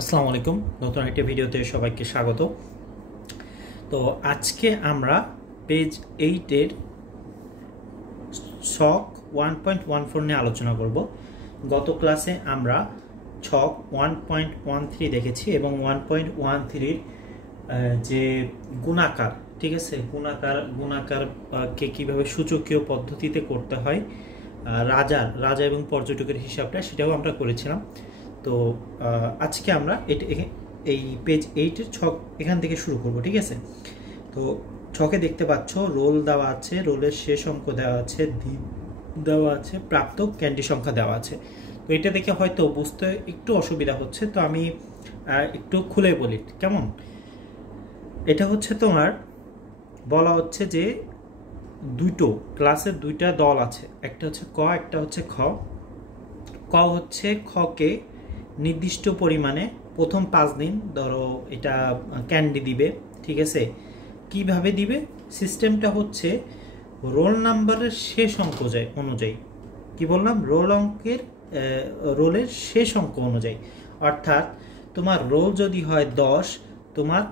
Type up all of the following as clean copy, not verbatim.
আসসালামু আলাইকুম, নতুন একটা ভিডিওতে সবাইকে স্বাগত। তো আজকে আমরা পেজ 8 এর ছক 1.14 নিয়ে আলোচনা করব। গত ক্লাসে আমরা ছক 1.13 দেখেছি এবং 1.13 যে গুণাকার, ঠিক আছে, গুণাকারকে কিভাবে সূচকীয় পদ্ধতিতে করতে হয়, রাজা এবং পর্যটকের হিসাবটা সেটাও আমরা করেছিলাম। তো আজকে আমরা এই পেজ 8 এর ছক এখান থেকে শুরু করব, ঠিক আছে। তো ছকে দেখতে পাচ্ছ রোল দেওয়া আছে, রোলের শেষ অঙ্ক দেওয়া আছে, দ্বীপ দেওয়া আছে, প্রাপ্ত ক্যান্ডি সংখ্যা দেওয়া আছে। তো এটা দেখে হয়তো বুঝতে একটু অসুবিধা হচ্ছে, তো আমি একটু খুলে বলি কেমন। এটা হচ্ছে তোমার বলা হচ্ছে যে দুটো ক্লাসের দুইটা দল আছে, একটা হচ্ছে ক, একটা হচ্ছে খ। ক হচ্ছে খকে নির্দিষ্ট পরিমাণে প্রথম 5 দিন ধরো এটা ক্যান্ডি দিবে, ঠিক আছে। কিভাবে দিবে, সিস্টেমটা হচ্ছে রোল নাম্বারের শেষ অঙ্ক অনুযায়ী। কি বললাম, রোলের শেষ অঙ্ক অনুযায়ী। অর্থাৎ তোমার রোল যদি হয় 10, তোমার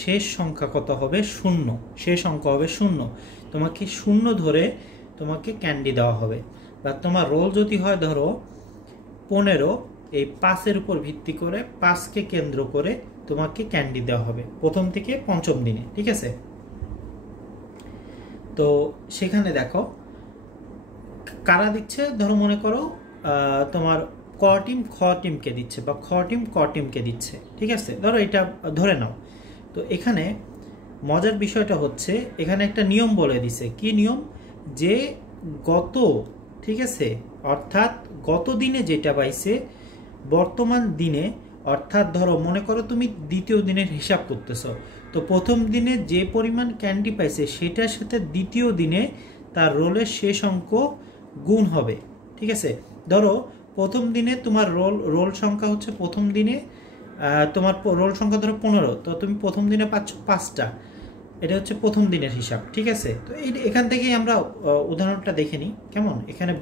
শেষ সংখ্যা কত হবে? 0। শেষ অঙ্ক হবে 0। তোমাকে 0 ধরে তোমাকে ক্যান্ডি দেওয়া হবে। বা তোমার রোল যদি হয় ধরো 15, এই 5-এর উপর ভিত্তি করে 5কে কেন্দ্র করে তোমাকে ক্যান্ডি দেওয়া হবে প্রথম থেকে পঞ্চম দিনে, ঠিক আছে। তো সেখানে দেখো কারা দিচ্ছে, ধরো মনে করো তোমার ক টিম খ টিমকে দিচ্ছে বা খ টিম ক টিমকে দিচ্ছে, ঠিক আছে, ধরো এটা ধরে নাও। তো এখানে মজার বিষয়টা হচ্ছে এখানে একটা নিয়ম বলে দিছে। কি নিয়ম? যে গত, ঠিক আছে, অর্থাৎ গত দিনে যেটা পাইছে বর্তমান দিনে, অর্থাৎ ধরো মনে করো তুমি দ্বিতীয় দিনের হিসাব করতেছো, তো প্রথম দিনে যে পরিমাণ ক্যান্ডি পাইছে সেটার সাথে দ্বিতীয় দিনে তার রোলের শেষ অঙ্ক গুণ হবে, ঠিক আছে। ধরো প্রথম দিনে তোমার রোল সংখ্যা হচ্ছে, প্রথম দিনে তোমার রোল সংখ্যা ধরো 15, তো তুমি প্রথম দিনে পাচ্ছ 5টা, এটা হচ্ছে প্রথম দিনের হিসাব, ঠিক আছে। তো এখান থেকেই আমরা উদাহরণটা দেখে নিই কেমন। এখানে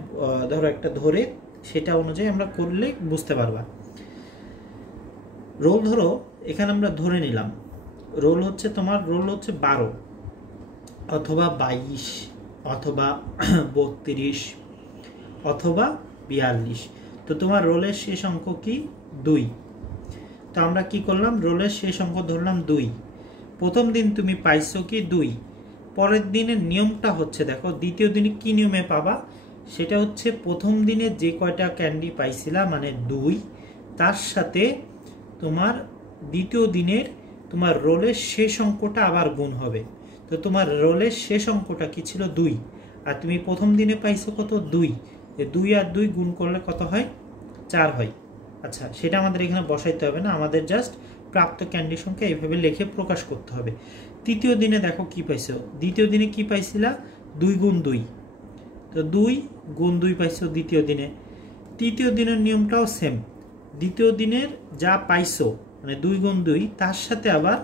ধরো একটা ধরে সেটা অনুযায়ী আমরা করলে বুঝতে পারবা। রোল ধরো এখানে আমরা ধরে নিলাম রোল হচ্ছে তোমার 12 অথবা 22 অথবা 32 অথবা 42। তো তোমার রোলের শেষ অঙ্ক কি? 2। তো আমরা কি করলাম, রোলের শেষ অঙ্ক ধরলাম 2। প্রথম দিন তুমি পাইছো কি? 2। পরের দিনের নিয়মটা হচ্ছে, দেখো দ্বিতীয় দিনে কি নিয়মে পাবা, সেটা হচ্ছে প্রথম দিনে যে কয়টা ক্যান্ডি পাইছিলা মানে 2, তার সাথে তোমার দ্বিতীয় দিনের তোমার রোলের শেষ অঙ্কটা আবার গুণ হবে। তো তোমার রোলের শেষ অঙ্কটা কি ছিল? 2। আর তুমি প্রথম দিনে পাইছো কত? 2। 2 আর 2 গুণ করলে কত হয়? 4 হয়। আচ্ছা, সেটা আমাদের এখানে বসাইতে হবে না, আমাদের জাস্ট প্রাপ্ত ক্যান্ডি সংখ্যা এইভাবে লিখে প্রকাশ করতে হবে। তৃতীয় দিনে দেখো কি পাইছো, দ্বিতীয় দিনে কি পাইছিলা? 2 গুণ 2, তো 2 গুণ 2 পাইছো দ্বিতীয় দিনে। তৃতীয় দিনের নিয়মটাও সেম, দ্বিতীয় দিনের যা পাইছো মানে 2 গুণ 2, তার সাথে আবার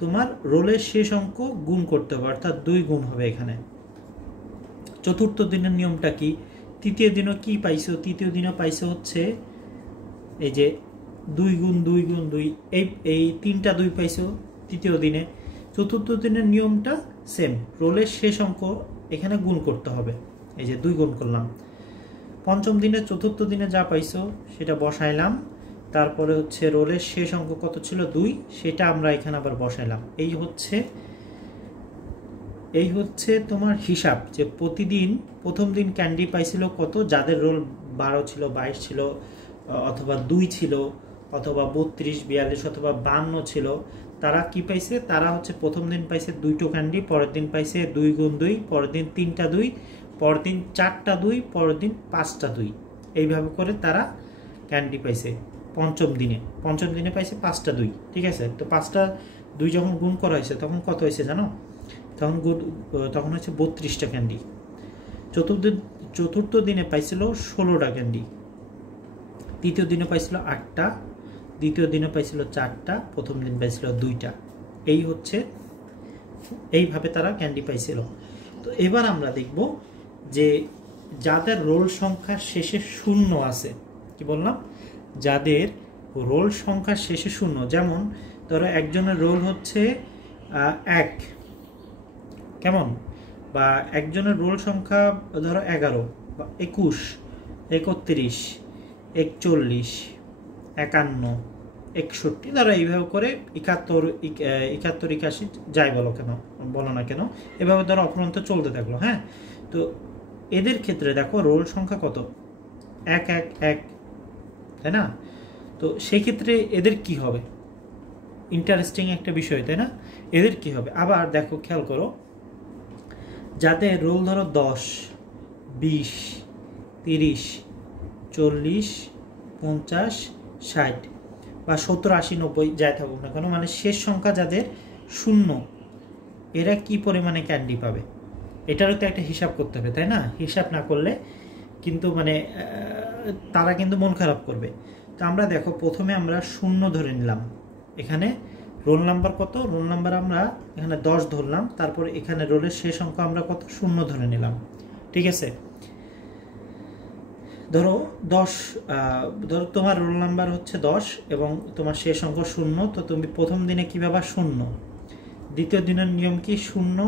তোমার রোলের শেষ অঙ্ক গুণ করতে হবে, অর্থাৎ 2 গুণ হবে এখানে। চতুর্থ দিনের নিয়মটা কি? তৃতীয় দিনও কি পাইছো? তৃতীয় দিনও পাইছো হচ্ছে এই যে 2 গুণ 2 গুণ 2, এই 3টা 2 পাইছো তৃতীয় দিনে। চতুর্থ দিনের নিয়মটা সেম, রোলের শেষ অঙ্ক এখানে গুণ করতে হবে, এই যে 2 গুণ করলাম। পঞ্চম দিনে চতুর্থ দিনে যা পাইছো সেটা বসাইলাম, তারপরে হচ্ছে রোলের শেষ অঙ্ক কত ছিল? 2, সেটা আমরা এখানে আবার বসাইলাম। এই হচ্ছে তোমার হিসাব, যে প্রতিদিন প্রথম দিন ক্যান্ডি পাইছিল কত, যাদের রোল 12 ছিল, 22 ছিল, অথবা 2 ছিল, অথবা 32, 42 অথবা 52 ছিল, তারা কি পাইছে? তারা হচ্ছে প্রথম দিন পাইছে 2টো ক্যান্ডি, পরের দিন পাইছে 2 গুণ 2, পরের দিন 3টা 2, পরের দিন 4টা 2, পরের দিন 5টা 2, এইভাবে করে তারা ক্যান্ডি পাইছে। পঞ্চম দিনে পাইছে 5টা 2, ঠিক আছে। তো 5টা 2 যখন গুণ করা হয়েছে তখন কত হয়েছে জানো? তখন হচ্ছে 32টা ক্যান্ডি। চতুর্থ দিনে পাইছিল 16টা ক্যান্ডি, তৃতীয় দিনে পাইছিল 8টা, দ্বিতীয় দিনে পাইছিল 4টা, প্রথম দিন পাইছিল 2টা। এইভাবে তারা ক্যান্ডি পাইছিল। তো এবার আমরা দেখব যে যাদের রোল সংখ্যা শেষে 0 আছে, কি বললাম, যাদের রোল সংখ্যার শেষে শূন্য, যেমন ধরো একজনের রোল হচ্ছে 1, কেমন, বা একজনের রোল সংখ্যা ধরো 11 বা 21, 31, 41, 51, 61, ধরো এইভাবে করে 71, 81, যাই বলো না কেন এভাবে ধরো অপরন্ত চলতে থাকলো। হ্যাঁ, তো এদের ক্ষেত্রে দেখো রোল সংখ্যা কত, 1 1 1, তাই না? তো সেই ক্ষেত্রে এদের কি হবে, ইন্টারেস্টিং একটা বিষয়, তাই না? এদের কি হবে, আবার দেখো খেয়াল করো, যাদের রোল ধরো 10, 20, 30, 40, 50, 60 বা 70, 80, 90 যাই থাকুক না কেন, মানে শেষ সংখ্যা যাদের শূন্য, এরা কি পরিমাণে ক্যান্ডি পাবে, এটারও তো একটা হিসাব করতে হবে, তাই না? হিসাব না করলে কিন্তু মানে তারা কিন্তু মন খারাপ করবে। তো আমরা দেখো প্রথমে আমরা শূন্য ধরে নিলাম, এখানে রোল নাম্বার কত, রোল নাম্বার আমরা এখানে 10 ধরলাম, তারপর এখানে রোলের শেষ অঙ্ক আমরা কত, শূন্য ধরে নিলাম, ঠিক আছে? ধরো 10, ধরো তোমার রোল নাম্বার হচ্ছে 10 এবং তোমার শেষ অঙ্ক শূন্য, তো তুমি প্রথম দিনে কী ভাবা, শূন্য। দ্বিতীয় দিনের নিয়ম কি, শূন্য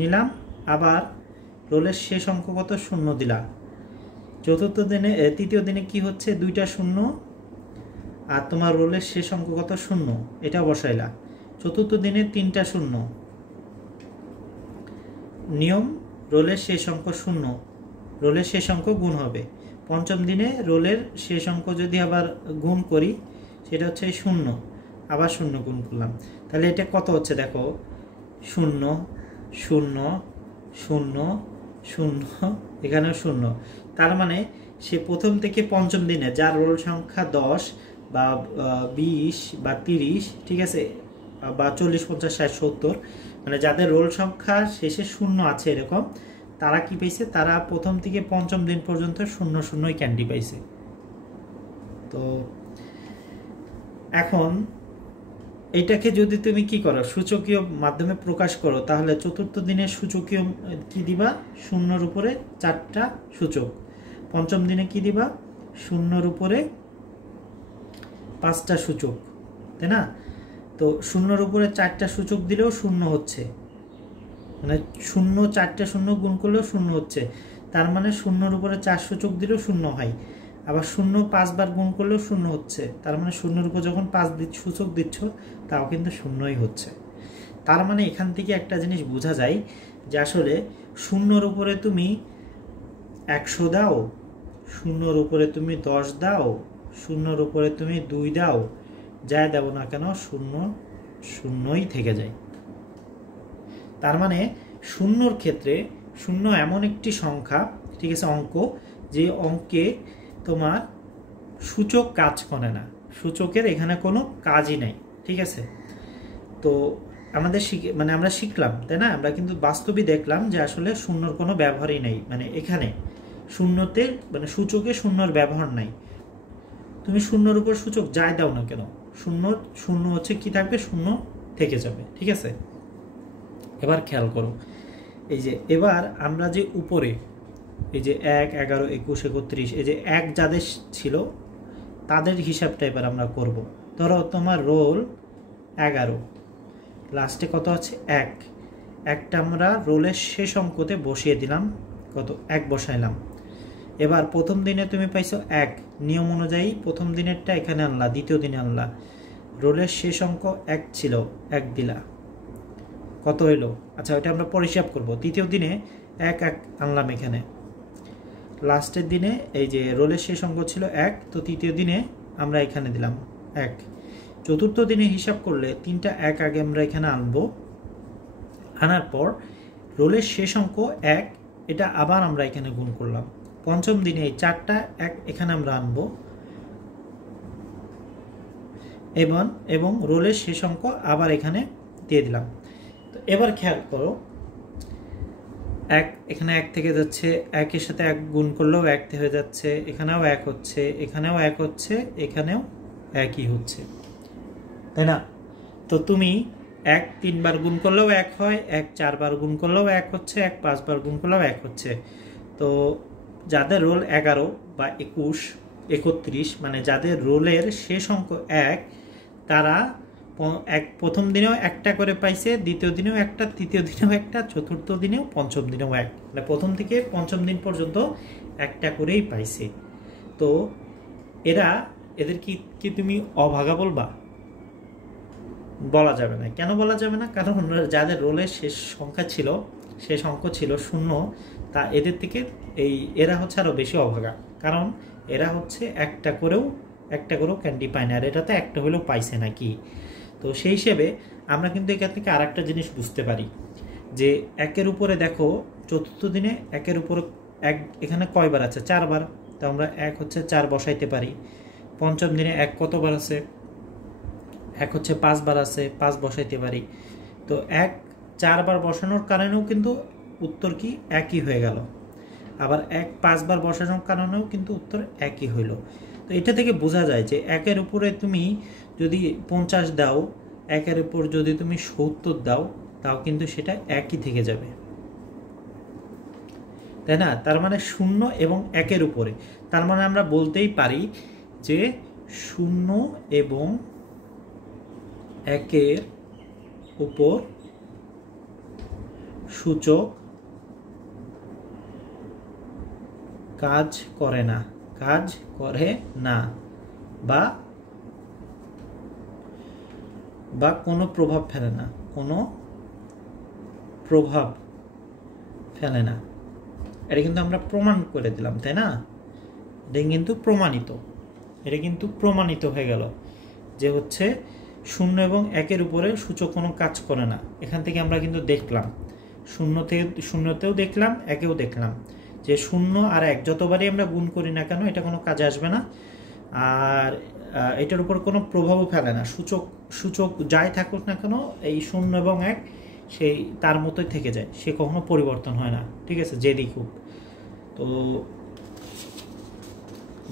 নিলাম, আবার রোলের শেষ অঙ্ক কত, শূন্য দিলা। তৃতীয় দিনে কি হচ্ছে, 2টা শূন্য, আর তোমার রোলের শেষ অঙ্ক কত, শূন্য, এটা বসাইলা। চতুর্থ দিনে 3টা শূন্য, নিয়ম রোলের শেষ অঙ্ক শূন্য, রোলের শেষ অঙ্ক গুণ হবে। পঞ্চম দিনে রোলের শেষ অঙ্ক যদি আবার গুণ করি, সেটা হচ্ছে শূন্য, আবার শূন্য গুণ করলাম, তাহলে এটা কত হচ্ছে দেখো, 0 0 0 0, এখানেও 0। তার মানে সে প্রথম থেকে পঞ্চম দিনে যার রোল সংখ্যা 10 বা 20 বা 30, ঠিক আছে, বা 40, 50, 60, 70, মানে যাদের রোল সংখ্যা শেষে শূন্য আছে এরকম, তারা কি পাইছে, তারা প্রথম থেকে পঞ্চম দিন পর্যন্ত 0 0 ক্যান্ডি পাইছে। তো এখন এটাকে যদি তুমি কি করো, সূচকীয় মাধ্যমে প্রকাশ করো, তাহলে চতুর্থ দিনের সূচকীয় কি দিবা, 0-র উপরে 4টা সূচক। পঞ্চম দিনে কি দিবা, 0-র উপরে 5টা সূচক, তাই না? তো 0-র উপরে 4টা সূচক দিলেও 0 হচ্ছে, মানে 0 4টে 0 গুণ করলেও 0 হচ্ছে, তার মানে 0-র উপরে 4 সূচক দিলেও 0 হয়। আবার 0 5 বার গুণ করলেও 0 হচ্ছে, তার মানে 0-র উপর যখন 5 সূচক দিচ্ছ তাও কিন্তু 0ই হচ্ছে। তার মানে এখান থেকে একটা জিনিস বোঝা যায় যে আসলে 0-র উপরে তুমি 100 দাও, 0-র উপরে তুমি 10 দাও, 0-র উপরে তুমি 2 দাও, যাই দেব না কেন 0 0ই থেকে যায়। তার মানে 0-র ক্ষেত্রে 0 এমন একটি সংখ্যা, ঠিক আছে, অঙ্ক, যে অঙ্কে তোমার সূচক কাজ করে না, সূচকের এখানে কোনো কাজই নাই, ঠিক আছে? তো আমাদের মানে আমরা শিখলাম, তাই না? আমরা কিন্তু বাস্তবে দেখলাম যে আসলে 0-র কোনো ব্যবহারই নেই, মানে এখানে 0-তে মানে সূচকে 0-র ব্যবহার নাই। তুমি 0-র উপর সূচক যাই দাও না কেন, 0 হচ্ছে কি থাকবে, 0 থেকে যাবে, ঠিক আছে? এবার খেয়াল করো, এই যে এবার আমরা যে উপরে এই যে 1 11 21 31, এই যে 1 যাদের ছিল তাদের হিসাবটা এবার আমরা করব। ধরো তোমার রোল 11, লাস্টে কত আছে, 1, একটা আমরা রোলের শেষ অঙ্কতে বসিয়ে দিলাম, কত, 1 বসাইলাম। এবার প্রথম দিনে তুমি পাইছো 1, নিয়ম অনুযায়ী প্রথম দিনেরটা এখানে আনলা, দ্বিতীয় দিনে আনলা, রোলের শেষ অঙ্ক 1 ছিল, 1 দিলা, কত হইলো, আচ্ছা ওইটা আমরা পরিহিসাব করব। তৃতীয় দিনে 1 1 আনলাম এখানে, লাস্টের দিনে এই যে রোলের শেষ অঙ্ক ছিল 1, তো তৃতীয় দিনে আমরা এখানে দিলাম 1। চতুর্থ দিনে হিসাব করলে 3টা 1 আগে আমরা এখানে আনবো, আনার পর রোলের শেষ অঙ্ক 1, এটা আবার আমরা এখানে গুণ করলাম। পঞ্চম দিনে এই 4টা 1 এখানে আমরা আনবো এবং রোলের শেষ অঙ্ক আবার এখানে দিয়ে দিলাম। তো এবার খেয়াল করো, 1 এখানে 1 থেকে যাচ্ছে, 1-এর সাথে 1 গুণ করলেও 1 হয়ে যাচ্ছে, এখানেও 1 হচ্ছে, এখানেও 1 হচ্ছে, এখানেও 1ই হচ্ছে, তাই না? তো তুমি 1 3 বার গুণ করলেও 1 হয়, 1 4 বার গুণ করলেও 1 হচ্ছে, 1 5 বার গুণ করলেও 1 হচ্ছে। তো যাদের রোল 11 বা 21, 31, মানে যাদের রোলের শেষ অঙ্ক 1 তারা প্রথম দিনেও একটা করে পাইছে, দ্বিতীয় দিনেও একটা, তৃতীয় দিনেও একটা, চতুর্থ দিনেও, পঞ্চম দিনেও এক, মানে প্রথম থেকে পঞ্চম দিন পর্যন্ত একটা করেই পাইছে। তো এদের কি তুমি অভাগা বলবা? বলা যাবে না। কেন বলা যাবে না? কারণ যাদের রোলের শেষ সংখ্যা ছিল, শেষ অঙ্ক ছিল 0, তা এদের থেকে এরা হচ্ছে আরও বেশি অভাগা, কারণ এরা হচ্ছে একটা করেও ক্যান্ডি পায় না, আর এটাতে একটা হলেও পাইছে নাকি। তো সেই হিসেবে আমরা কিন্তু এখান থেকে আর একটা জিনিস বুঝতে পারি যে 1-এর উপরে দেখো চতুর্থ দিনে 1-এর উপরে 1 এখানে কয়বার আছে? 4 বার। তো আমরা 1 হচ্ছে 4 বসাইতে পারি। পঞ্চম দিনে 1 কতবার আছে? 1 হচ্ছে 5 বার আছে, 5 বসাইতে পারি। তো 1 4 বার বসানোর কারণেও কিন্তু উত্তর কি একই হয়ে গেল। আবার 1 5 বার বসানোর কারণেও কিন্তু উত্তর একই হইল। তো এটা থেকে বোঝা যায় যে 1-এর উপরে তুমি যদি 50 দাও, 1-এর উপর যদি তুমি 70 দাও, তাও কিন্তু সেটা একই থেকে যাবে, তাই না? তার মানে 0 এবং 1-এর উপরে, তার মানে আমরা বলতেই পারি যে 0 এবং 1-এর উপর সূচক কাজ করে না বা কোনো প্রভাব ফেলে না, এটা কিন্তু আমরা প্রমাণ করে দিলাম, তাই না? এটা কিন্তু প্রমাণিত হয়ে গেল যে হচ্ছে 0 এবং 1-এর উপরে সূচক কোনো কাজ করে না। এখান থেকে আমরা কিন্তু দেখলাম, 0তেও দেখলাম, 1-এও দেখলাম যে 0 আর 1 যতবারই আমরা গুণ করি না কেন এটা কোনো কাজে আসবে না, আর এটার উপর কোনো প্রভাবও ফেলে না। সূচক যাই থাকুক না কেন, এই 0 এবং 1 সেই তার মতোই থেকে যায়, সে কখনো পরিবর্তন হয় না, ঠিক আছে, যে দিকুক। তো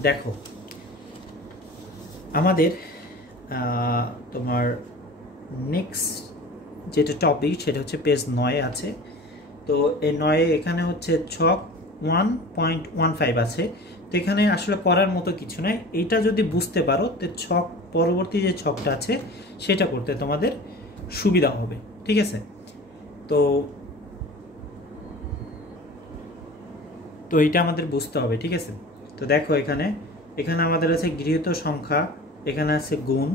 দেখো আমাদের তোমার নেক্সট যেটা টপিক সেটা হচ্ছে পেজ 9 আছে। তো এই 9 এখানে হচ্ছে ছক 1.15 আছে। তো এখানে আসলে করার মতো কিছু নাই, এইটা যদি বুঝতে পারো তো ছক পরবর্তী যে ছকটা আছে সেটা করতে তোমাদের সুবিধা হবে, ঠিক আছে। তো এইটা আমাদের বুঝতে হবে, ঠিক আছে। তো দেখো এখানে আমাদের আছে গৃহীত সংখ্যা, এখানে আছে গুণ,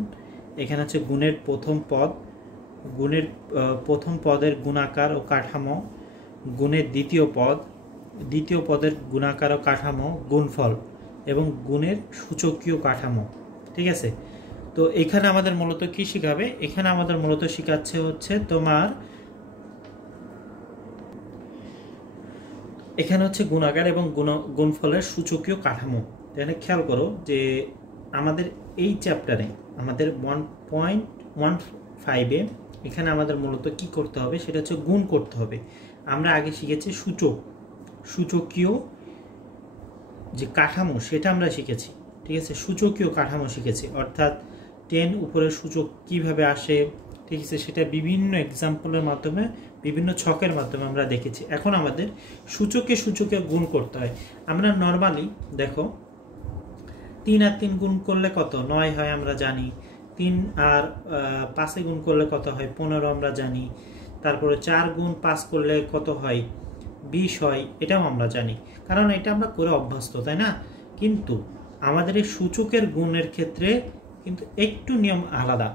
এখানে আছে গুণের প্রথম পদ, গুণের প্রথম পদের গুণাকার ও কাঠামো, গুণের দ্বিতীয় পদের গুণাকার ও কাঠামো, গুণফল এবং গুণের সূচকীয় কাঠামো, ঠিক আছে। তো এখানে আমাদের মূলত কি শেখাবে? এখানে আমাদের মূলত শেখাচ্ছে হচ্ছে তোমার এখানে হচ্ছে গুণাকার এবং গুণফলের সূচকীয় কাঠামো। এখানে খেয়াল করো যে আমাদের এই চ্যাপ্টারে আমাদের 1.15-এ এখানে আমাদের মূলত কি করতে হবে সেটা হচ্ছে গুণ করতে হবে। আমরা আগে শিখেছি সূচকীয় যে কাঠামো সেটা আমরা শিখেছি, ঠিক আছে। সূচকীয় কাঠামো শিখেছি, অর্থাৎ 10 উপরের সূচক কিভাবে আসে, ঠিক আছে, সেটা বিভিন্ন এক্সাম্পলের মাধ্যমে, বিভিন্ন ছকের মাধ্যমে আমরা দেখেছি। এখন আমাদের সূচকে গুণ করতে হয়। আমরা নর্মালি দেখো 3 আর 3 গুণ করলে কত? 9 হয়, আমরা জানি। 3 আর 5-এ গুণ করলে কত হয়? 15 আমরা জানি। তারপরে 4 গুণ 5 করলে কত হয়? 20 হয়, এটাও আমরা জানি, কারণ এটা আমরা করে অভ্যস্ত, তাই না? কিন্তু আমাদের এই সূচকের গুণের ক্ষেত্রে কিন্তু একটু নিয়ম আলাদা।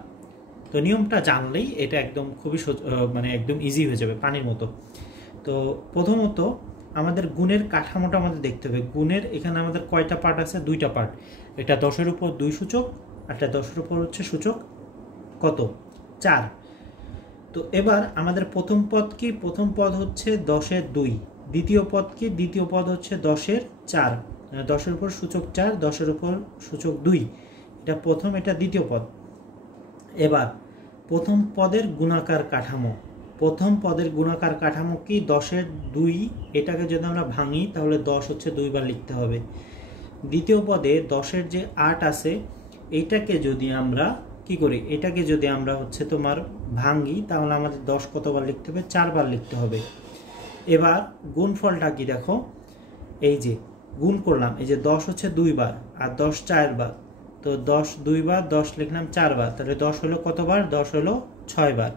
তো নিয়মটা জানলেই এটা একদম খুবই মানে একদম ইজি হয়ে যাবে, পানির মতো। তো প্রথমত আমাদের গুণের কাঠামোটা আমাদের দেখতে হবে। গুণের এখানে আমাদের কয়টা পার্ট আছে? 2টা পার্ট। এটা 10-এর উপর 2 সূচক, আর এটা 10-এর উপর হচ্ছে সূচক কত? 4। তো এবার আমাদের প্রথম পদ কি? প্রথম পদ হচ্ছে 10-এর 2। দ্বিতীয় পদ কি? দ্বিতীয় পদ হচ্ছে 10-এর 4। 10-এর উপর সূচক 4, 10-এর উপর সূচক 2, এটা প্রথম, এটা দ্বিতীয় পদ। এবার প্রথম পদের গুণাকার কাঠামো। প্রথম পদের গুণাকার কাঠামো কি? 10-এর 2, এটাকে যদি আমরা ভাঙি তাহলে 10 হচ্ছে 2 বার লিখতে হবে। দ্বিতীয় পদে 10-এর যে 8 আছে, এইটাকে যদি আমরা কি করি? এটাকে যদি আমরা হচ্ছে তোমার ভাঙি তাহলে আমাদের 10 কতবার লিখতে হবে? 4 বার লিখতে হবে। এবার গুণফলটা কি দেখো, এই যে গুণ করলাম, এই যে 10 হচ্ছে 2 বার আর 10 4 বার, তো 10 2 বার, 10 লিখলাম 4 বার, তাহলে 10 হলো কতবার? 10 হলো 6 বার।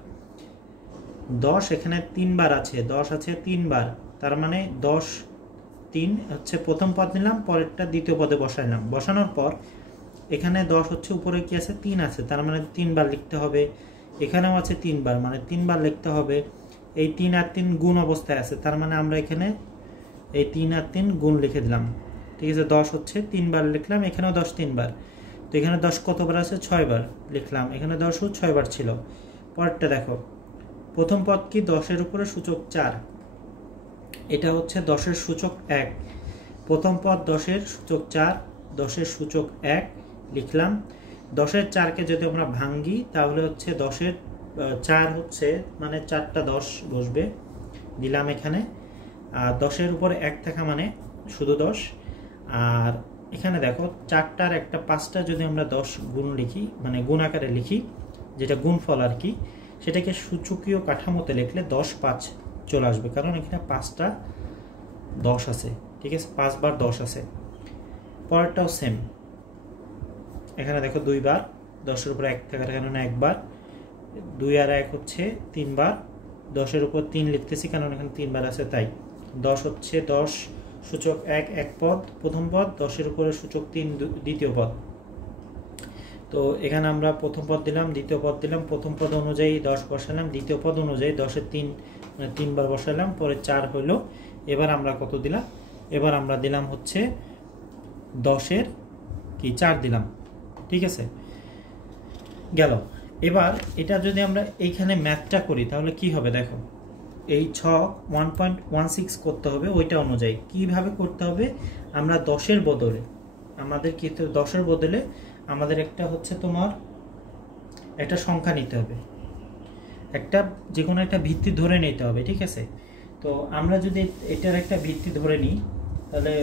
10 এখানে 3 বার আছে, 10 আছে 3 বার, তার মানে 10 3 হচ্ছে প্রথম পদ নিলাম, পরেরটা দ্বিতীয় পদে বসাইলাম, বসানোর পর এখানে 10 হচ্ছে উপরে কি আছে? 3 আছে, তার মানে 3 বার লিখতে হবে। এখানেও আছে 3 বার, মানে 3 বার লিখতে হবে। এই 3 আর 3 গুণ অবস্থায় আছে, তার মানে আমরা এখানে এই 3 আর 3 গুণ লিখে দিলাম। ঠিক আছে, 10 হচ্ছে 3 বার লিখলাম, এখানেও 10 3 বার, তো এখানে 10 কতবার আছে? 6 বার লিখলাম, এখানে 10ও 6 বার ছিল। পরেরটা দেখো, প্রথম পদ কি? 10-এর উপরে সূচক 4, এটা হচ্ছে 10-এর সূচক 1। প্রথম পদ 10-এর সূচক 4, 10-এর সূচক 1 লিখলাম। 10-এর 4কে যদি আমরা ভাঙ্গি তাহলে হচ্ছে 10-এর 4 হচ্ছে মানে 4টা 10 বসবে, দিলাম এখানে। আর 10-এর উপর 1 থাকা মানে শুধু 10। আর এখানে দেখো 4টা আর একটা 5টা যদি আমরা 10 গুণ লিখি, মানে গুণ আকারে লিখি, যেটা গুণফল আর কি, সেটাকে সূচকীয় কাঠামোতে লিখলে 10 5 চলে আসবে, কারণ এখানে 5টা 10 আছে। ঠিক আছে, 5 বার 10 আছে। পরেরটাও সেম, এখানে দেখো 2 বার, 10-এর উপর 1 থাকার কারণে 1 বার, 2 আর 1 হচ্ছে 3 বার, 10-এর উপর 3 লিখতেছি কারণ এখানে 3 বার আছে তাই। 10 হচ্ছে 10 সূচক 1 এক পদ প্রথম পদ, 10-এর উপরে সূচক 3 দ্বিতীয় পদ। তো এখানে আমরা প্রথম পদ দিলাম, দ্বিতীয় পদ দিলাম, প্রথম পদ অনুযায়ী 10 বসালাম, দ্বিতীয় পদ অনুযায়ী 10-এর 3 মানে 3 বার বসালাম, পরে 4 হইল। এবার আমরা কত দিলাম? এবার আমরা দিলাম হচ্ছে 10-এর কি 4 দিলাম। ঠিক আছে, গেল। এবার এটা যদি আমরা এইখানে ম্যাথটা করি তাহলে কি হবে দেখো, এই ছক 1.16 করতে হবে, ওইটা অনুযায়ী কিভাবে করতে হবে? আমরা 10-এর বদলে আমাদের কি 10-এর বদলে আমাদের একটা হচ্ছে তোমার একটা সংখ্যা নিতে হবে, একটা যে কোনো একটা ভিত্তি ধরে নিতে হবে। ঠিক আছে, তো আমরা যদি এটার একটা ভিত্তি ধরে নিই তাহলে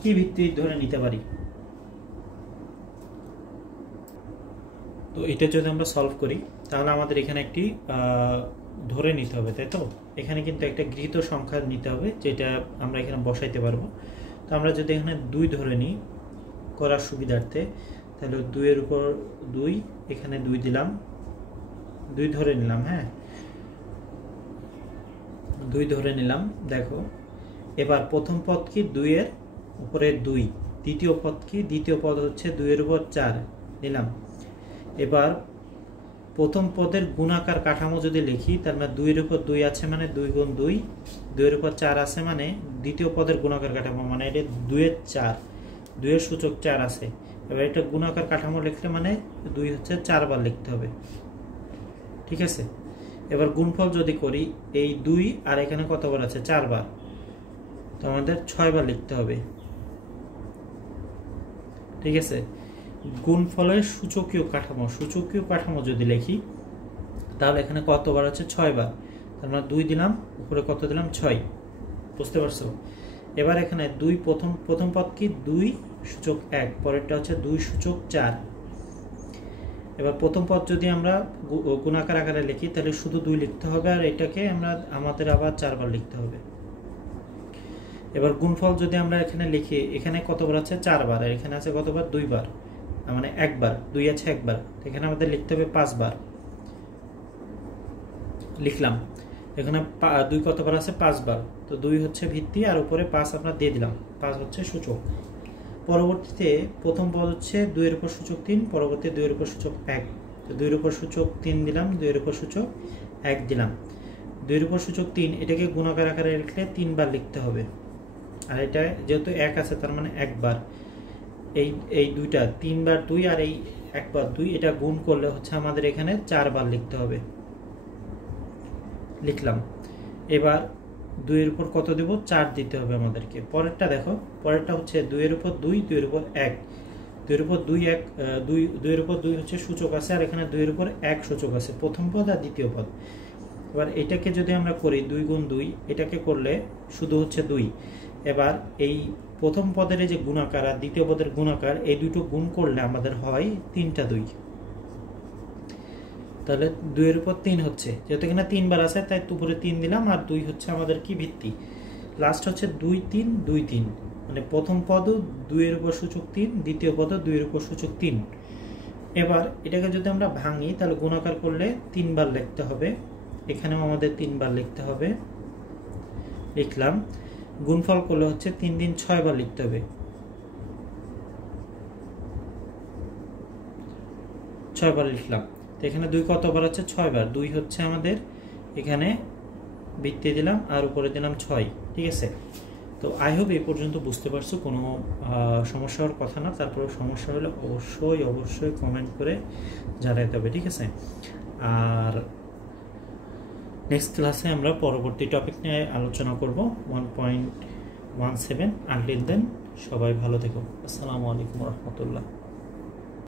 কি ভিত্তি ধরে নিতে পারি? তো এটা যদি আমরা সলভ করি তাহলে আমাদের এখানে একটি ধরে নিতে হবে, তাই তো? এখানে কিন্তু একটা গৃহীত সংখ্যা নিতে হবে, যেটা আমরা এখানে বসাইতে পারবো। তো আমরা যদি এখানে 2 ধরে নিই করার সুবিধার্থে, তাহলে 2-এর উপর 2, এখানে 2 দিলাম, 2 ধরে নিলাম। হ্যাঁ, 2 ধরে নিলাম। দেখো এবার প্রথম পদ কি? 2-এর উপরে 2, দ্বিতীয় পদ কি? দ্বিতীয় পদ হচ্ছে 2-এর উপর 4 নিলাম। এবার প্রথম পদের গুণাকার কাঠামো যদি লিখি, তার মানে 2-এর উপর 2 আছে মানে 2 গুণ 2, 2-এর উপর 4 আছে মানে দ্বিতীয় পদের গুণাকার কাঠামো, মানে এটা 2-এর 4, 2-এর সূচক 4 আছে। এবার এটা গুণাকার কাঠামো লিখলে মানে 2 হচ্ছে 4 বার লিখতে হবে। ঠিক আছে, এবার গুণফল যদি করি, এই 2 আর এখানে কতবার আছে? 4 বার, তো আমাদের 6 বার লিখতে হবে। ঠিক আছে, গুণফলের সূচকীয় কাঠামো যদি লিখি তাহলে এখানে কতবার আছে? 6 বার, তার মানে 2 দিলাম, উপরে কত দিলাম? 6। বুঝতে পারছো? এবার এখানে 2 প্রথম পদ কি? 2 সূচক 1, পরেরটা হচ্ছে 2 সূচক 4। এবার প্রথম পদ যদি আমরা গুণাকার আকারে লিখি তাহলে শুধু 2 লিখতে হবে, আর এটাকে আমাদের আবার 4 বার লিখতে হবে। এবার গুণফল যদি আমরা এখানে লিখি, এখানে কতবার আছে? 4 বার, আর এখানে আছে কতবার? 2 বার, মানে 1 বার, 2 আছে 1 বার, এখানে আমাদের লিখতে হবে 5 বার। লিখলাম, এখানে 2 কতবার আছে? 5 বার, তো 2 হচ্ছে ভিত্তি আর উপরে 5 আমরা দিয়ে দিলাম, 5 হচ্ছে সূচক। পরবর্তীতে প্রথম পদ হচ্ছে 2-এর উপর সূচক 3, পরবর্তী 2-এর উপর সূচক 1, তো 2-এর উপর সূচক 3 দিলাম, 2-এর উপর সূচক 1 দিলাম। 2-এর উপর সূচক 3, এটাকে গুণাকার আকারে লিখলে 3 বার লিখতে হবে, আর এটা যেহেতু 1 আছে তার মানে 1 বার। এই দুইটা 3 বার 2 আর এই 1 বার 2, এটা গুণ করলে হচ্ছে আমাদের এখানে 4 বার লিখতে হবে। লিখলাম। এবার 2-এর উপর কত দেব? 4 দিতে হবে আমাদেরকে। পরেরটা দেখো, পরেরটা হচ্ছে 2-এর উপর 2, 2-এর উপর 1, 2-এর উপর 2 1 2-এর উপর 2 হচ্ছে সূচক আছে, আর এখানে 2-এর উপর 1 সূচক আছে, প্রথম পদ আর দ্বিতীয় পদ। এবার এটাকে যদি আমরা করি 2 গুণ 2, এটাকে করলে শুধু হচ্ছে 2। এবার এই প্রথম পদের যে গুণাকার আর দ্বিতীয় পদের গুণাকার, এই দুটো গুণ করলে আমাদের হয় 3টা 2, তাহলে 2-এর উপর 3 হচ্ছে, যেহেতু এখানে 3 বার আছে তাই উপরে 3 দিলাম, আর 2 হচ্ছে আমাদের কি? ভিত্তি। লাস্ট হচ্ছে 2 3 2 3, মানে প্রথম পদও 2 এর উপর সূচক 3, দ্বিতীয় পদও 2 এর উপর সূচক 3। এবার এটাকে যদি আমরা ভাঙি তাহলে গুণাকার করলে 3 বার লিখতে হবে, এখানেও আমাদের 3 বার লিখতে হবে, লিখলাম। গুণফল করলে হচ্ছে 3 3 6 বার লিখতে হবে, 6 বার লিখলাম। তো এখানে 2 কতবার আছে? 6 বার। 2 হচ্ছে আমাদের এখানে বৃত্তে দিলাম আর উপরে দিলাম 6, ঠিক আছে। তো আই হোপ এই পর্যন্ত বুঝতে পারছো, কোনো সমস্যা হওয়ার কথা না। তারপরে সমস্যা হলে অবশ্যই কমেন্ট করে জানাতে হবে, ঠিক আছে। আর নেক্সট ক্লাসে আমরা পরবর্তী টপিক নিয়ে আলোচনা করব 1.17। আনটিল দেন সবাই ভালো থেকো। আসসালামু আলাইকুম রহমতুল্লাহ।